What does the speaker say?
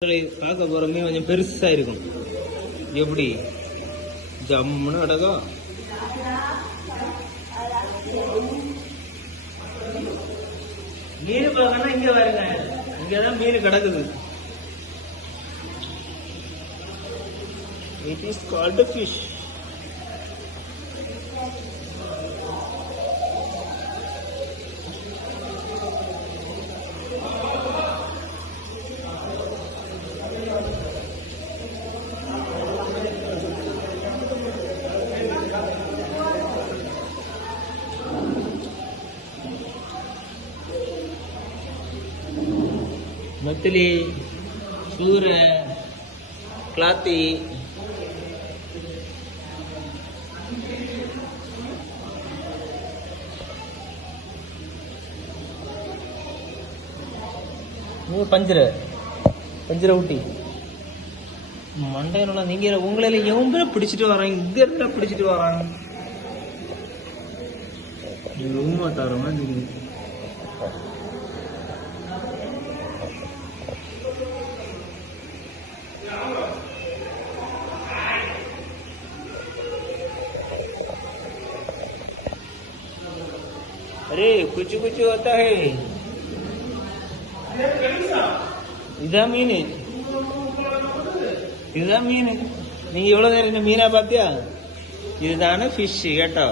பார்க்க போற மீன் கொஞ்சம் பெருசா இருக்கும். எப்படி ஜம்முன்னு கிடக்கும். மீன் பார்க்கணும் இங்க பாருங்க, இங்கதான் மீன் கிடக்குது. It is called a fish. மத்திலி, சூரை, கிளாத்தி, பஞ்சரை ஊட்டி மண்டையில நீங்க உங்களை எவங்க பிடிச்சிட்டு வராங்க, இங்க இருந்தா பிடிச்சிட்டு வராங்க. ரொம்ப தரமா நீங்க अरे कुछ कुछ होता है. இதான் மீன், இதுதான் மீன். நீங்க எவ்வளவு நேரம் இந்த மீனா பாத்தியா? இதுதானே ஃபிஷ் கேட்டா.